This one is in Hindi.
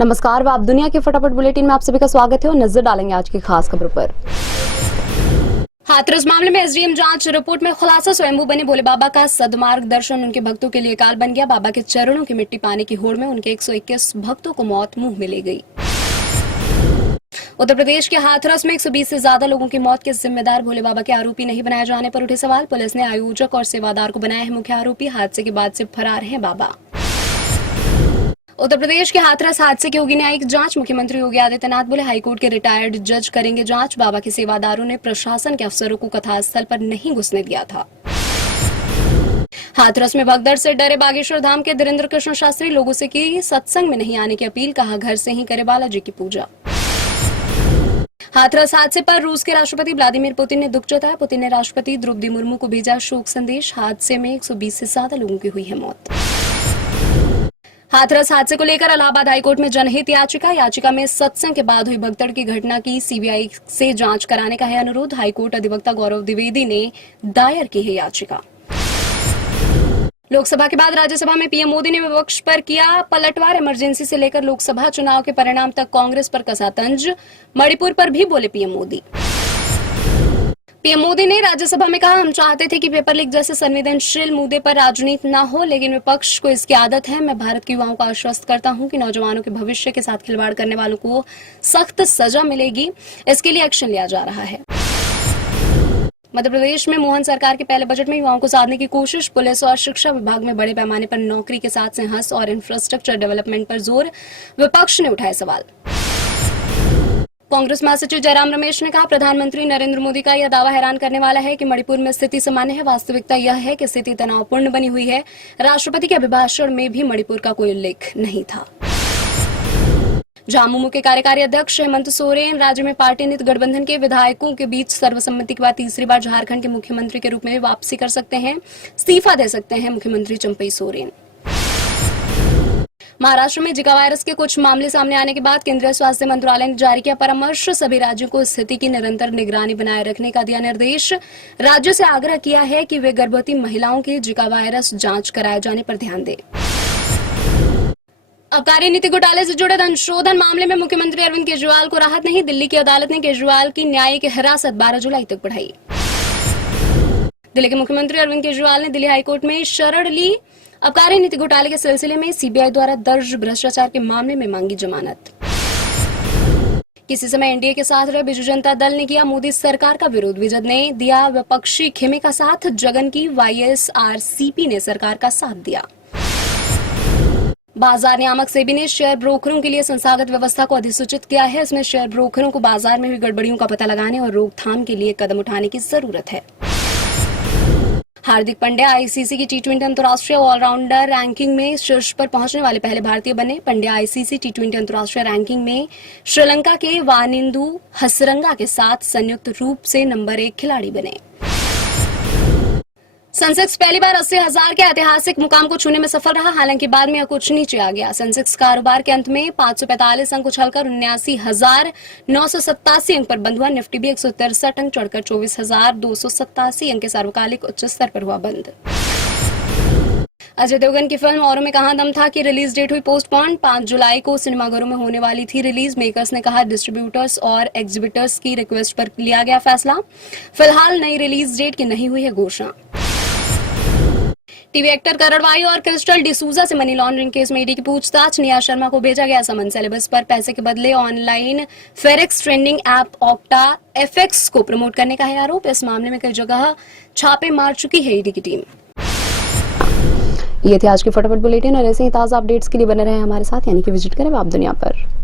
नमस्कार, आप दुनिया के फटाफट बुलेटिन में आप सभी का स्वागत है और नजर डालेंगे आज की खास खबरों पर। हाथरस मामले में एसडीएम जांच रिपोर्ट में खुलासा, स्वयंभू बने भोले बाबा का सदमार्गदर्शन उनके भक्तों के लिए काल बन गया। बाबा के चरणों की मिट्टी पाने की होड़ में उनके 121 भक्तों को मौत मुंह में ले गई। उत्तर प्रदेश के हाथरस में 120 से ज्यादा लोगों की मौत के जिम्मेदार भोले बाबा के आरोपी नहीं बनाए जाने पर उठे सवाल। पुलिस ने आयोजक और सेवादार को बनाया है मुख्य आरोपी। हादसे के बाद से फरार हैं बाबा। उत्तर प्रदेश के हाथरस हादसे की होगी न्यायिक जांच। मुख्यमंत्री योगी आदित्यनाथ बोले, हाईकोर्ट के रिटायर्ड जज करेंगे जांच। बाबा के सेवादारों ने प्रशासन के अफसरों को कथास्थल पर नहीं घुसने दिया था। हाथरस में भगदड़ से डरे बागेश्वर धाम के धीरेन्द्र कृष्ण शास्त्री, लोगों से की सत्संग में नहीं आने की अपील, कहा घर से ही करे बालाजी की पूजा। हाथरस हादसे पर रूस के राष्ट्रपति व्लादिमीर पुतिन ने दुख जताया। पुतिन ने राष्ट्रपति द्रौपदी मुर्मू को भेजा शोक संदेश। हादसे में 120 से ज्यादा लोगों की हुई है मौत। हाथरस हादसे को लेकर इलाहाबाद हाईकोर्ट में जनहित याचिका में सत्संग के बाद हुई भगदड़ की घटना की सीबीआई से जांच कराने का है अनुरोध। हाईकोर्ट अधिवक्ता गौरव द्विवेदी ने दायर की है याचिका। लोकसभा के बाद राज्यसभा में पीएम मोदी ने विपक्ष पर किया पलटवार। इमरजेंसी से लेकर लोकसभा चुनाव के परिणाम तक कांग्रेस पर कसा तंज। मणिपुर पर भी बोले पीएम मोदी। पीएम मोदी ने राज्यसभा में कहा, हम चाहते थे कि पेपर लीक जैसे संवेदनशील मुद्दे पर राजनीति न हो, लेकिन विपक्ष को इसकी आदत है। मैं भारत के युवाओं को आश्वस्त करता हूं कि नौजवानों के भविष्य के साथ खिलवाड़ करने वालों को सख्त सजा मिलेगी। इसके लिए एक्शन लिया जा रहा है। मध्य प्रदेश में मोहन सरकार के पहले बजट में युवाओं को साधने की कोशिश। पुलिस और शिक्षा विभाग में बड़े पैमाने पर नौकरी के साथ सिंहस्थ और इंफ्रास्ट्रक्चर डेवलपमेंट पर जोर, विपक्ष ने उठाए सवाल। कांग्रेस महासचिव जयराम रमेश ने कहा, प्रधानमंत्री नरेंद्र मोदी का यह दावा हैरान करने वाला है कि मणिपुर में स्थिति सामान्य है। वास्तविकता यह है कि स्थिति तनावपूर्ण बनी हुई है। राष्ट्रपति के अभिभाषण में भी मणिपुर का कोई उल्लेख नहीं था। झामुमो के कार्यकारी अध्यक्ष हेमंत सोरेन राज्य में पार्टी नीति गठबंधन के विधायकों के बीच सर्वसम्मति के बाद तीसरी बार झारखंड के मुख्यमंत्री के रूप में वापसी कर सकते हैं, इस्तीफा दे सकते हैं मुख्यमंत्री चंपई सोरेन। महाराष्ट्र में जिका वायरस के कुछ मामले सामने आने के बाद केंद्रीय स्वास्थ्य मंत्रालय ने जारी किया परामर्श। सभी राज्यों को स्थिति की निरंतर निगरानी बनाए रखने का दिया निर्देश। राज्यों से आग्रह किया है कि वे गर्भवती महिलाओं की जिका वायरस जांच कराए जाने पर ध्यान दें। आबकारी नीति घोटाले से जुड़े धन शोधन मामले में मुख्यमंत्री अरविंद केजरीवाल को राहत नहीं। दिल्ली की अदालत ने केजरीवाल की न्यायिक हिरासत 12 जुलाई तक बढ़ाई। दिल्ली के मुख्यमंत्री अरविंद केजरीवाल ने दिल्ली हाईकोर्ट में शरण ली। आबकारी नीति घोटाले के सिलसिले में सीबीआई द्वारा दर्ज भ्रष्टाचार के मामले में मांगी जमानत। किसी समय एनडीए के साथ रहे बिजू जनता दल ने किया मोदी सरकार का विरोध। विजद ने दिया विपक्षी खेमे का साथ। जगन की वाईएसआरसीपी ने सरकार का साथ दिया। बाजार नियामक सेबी ने शेयर ब्रोकरों के लिए संस्थागत व्यवस्था को अधिसूचित किया है। इसमें शेयर ब्रोकरों को बाजार में हुई गड़बड़ियों का पता लगाने और रोकथाम के लिए कदम उठाने की जरूरत है। हार्दिक पांड्या आईसीसी की टी20 अंतर्राष्ट्रीय ऑलराउंडर रैंकिंग में शीर्ष पर पहुंचने वाले पहले भारतीय बने। पांड्या आईसीसी टी20 अंतर्राष्ट्रीय रैंकिंग में श्रीलंका के वानिंदु हसरंगा के साथ संयुक्त रूप से नंबर 1 खिलाड़ी बने। सेंसेक्स पहली बार 80,000 के ऐतिहासिक मुकाम को छूने में सफल रहा, हालांकि बाद में यह कुछ नीचे आ गया। सेंसेक्स कारोबार के अंत में 545 अंक उछलकर 79,987 अंक पर बंद हुआ। निफ्टी भी 163 अंक चढ़कर 24,287 अंक के सार्वकालिक उच्च स्तर पर हुआ बंद। अजय देवगन की फिल्म औरों में कहां दम था की रिलीज डेट हुई पोस्टपोन। 5 जुलाई को सिनेमाघरों में होने वाली थी रिलीज। मेकर्स ने कहा, डिस्ट्रीब्यूटर्स और एग्जिबिटर्स की रिक्वेस्ट पर लिया गया फैसला। फिलहाल नई रिलीज डेट की नहीं हुई है घोषणा। टीवी एक्टर करण वाई और क्रिस्टल डिसूजा से मनी लॉन्ड्रिंग केस में ईडी की पूछताछ। निया शर्मा को भेजा गया समन। सिलेबस पर पैसे के बदले online Farex trending app octa FX को प्रमोट करने का है आरोप। इस मामले में कई जगह छापे मार चुकी है ईडी की टीम। ये थी आज की फटाफट बुलेटिन और ऐसे ही ताजा अपडेट्स के लिए बने रहे हमारे साथ, यानी कि विजिट करें आप दुनिया पर।